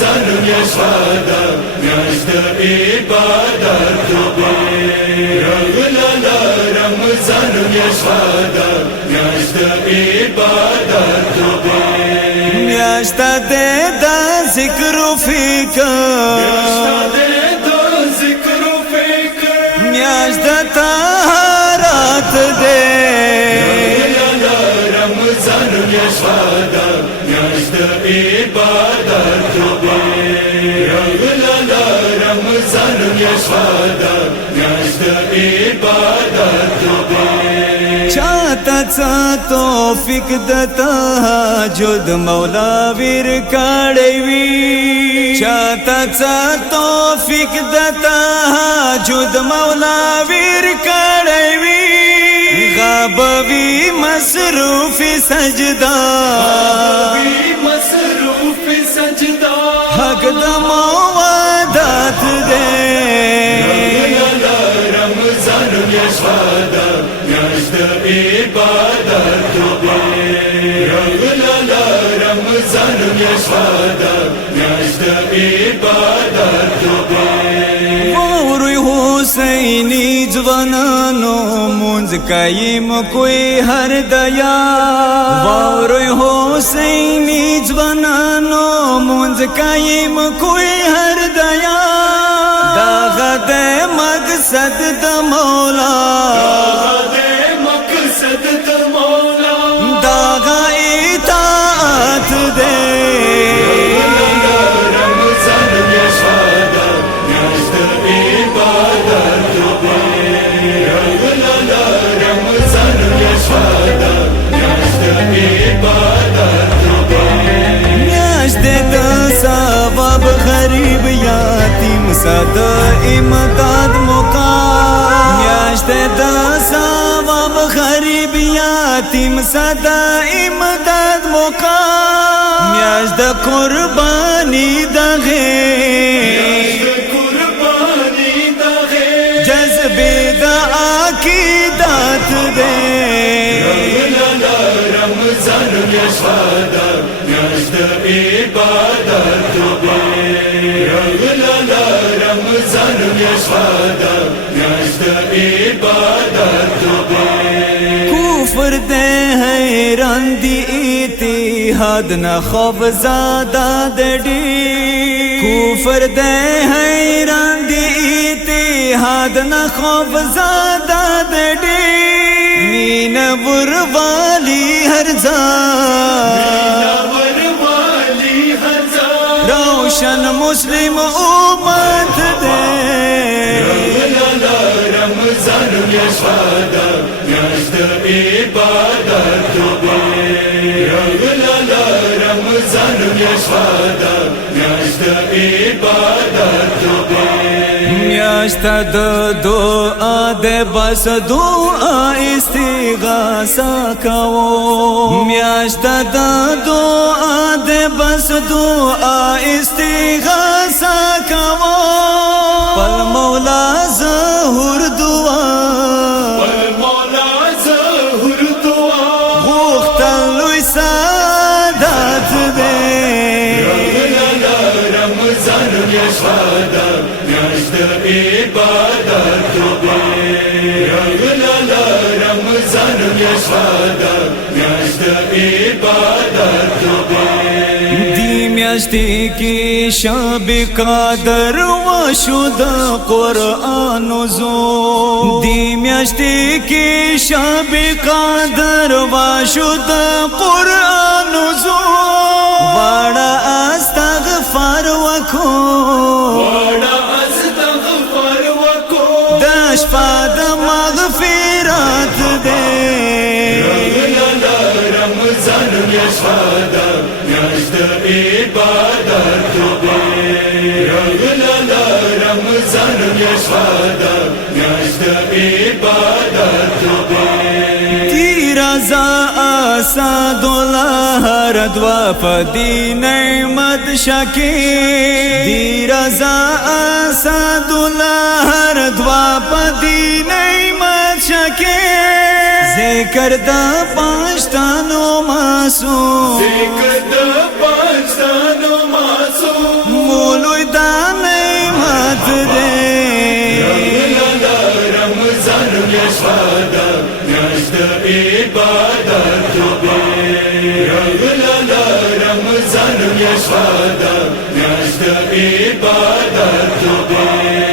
رمضان میاشوادا میاشت عبادت رغلا رمضان میاشوادا میاشت عبادت میاشت د ذکر و فکر میاشت د طهارت دے رمضان میاشوادا میاشت عبادت رغلا رمضان میاشوادا میاشت عبادت چاہتا څه توفیق د تهجد مولا ور کړی وی چاہتا څه توفیق د تهجد مولا ور کړی وی غابوی مصروف سجدہ حق د موادات دے رمضان میاشوادا میاشت عبادت رغلا رمضان میاشوادا میاشت عبادت وروی حسینی جوانانو منز قایم کوئی ہر دیا وروی حسینی جوانانو منز قایم کوئی ہر دیا داغد مقصد د مولا داغا اطاعت دے رمضان میاشوادا میاشت عبادت رغلا رمضان میاشوادا میاشت عبادت میاشت د ثواب غریب یتیم صد امداد مقام میاشت د ثواب غریب یتیم صد امداد مقام میاشت د قربانی دغه جذبه د عقیدت دے رمضان میاشوادا میاشت عبادت رغلا رمضان میاشوادا میاشت عبادت کفر دے حیران دی اتحاد نہ خوف زادہ دڑی کفر دے حیران دی اتحاد نہ خوف زادہ دڑی مین وروالی ہر روشن مسلم امت دے رمضان میاشوادا میاشت عبادت رغلا رمضان میاشوادا میاشت عبادت میاشت د دعا د بس دعا استغاثه کوو میاشت د دعا د بس دعا استغاثه کوو پل مولا ظهور دعا غوښتل لوی سعادت دے رمضان میاشوادا میاشت عبادت رغلا رمضان میاشوادا میاشت عبادت دی میاشتی کی شب قدر و شد قرآن نزول دی میاشتی کی شب قدر و شد قرآن نزول بڑا استغفار وکو دش پاد مغفرات دے رمضان میاشوادا میاشت عبادت رغلا رمضان میاشوادا میاشت عبادت رضا اسد الله ردوا پدی نعمت شکی دی رضا اسد الله ردوا پدی نعمت شکی ذکر دا پاشتانو معصوم ذکر دا پاشتانو معصوم عبادت دے رغلا رمضان میاشت دا میاشت عبادت دے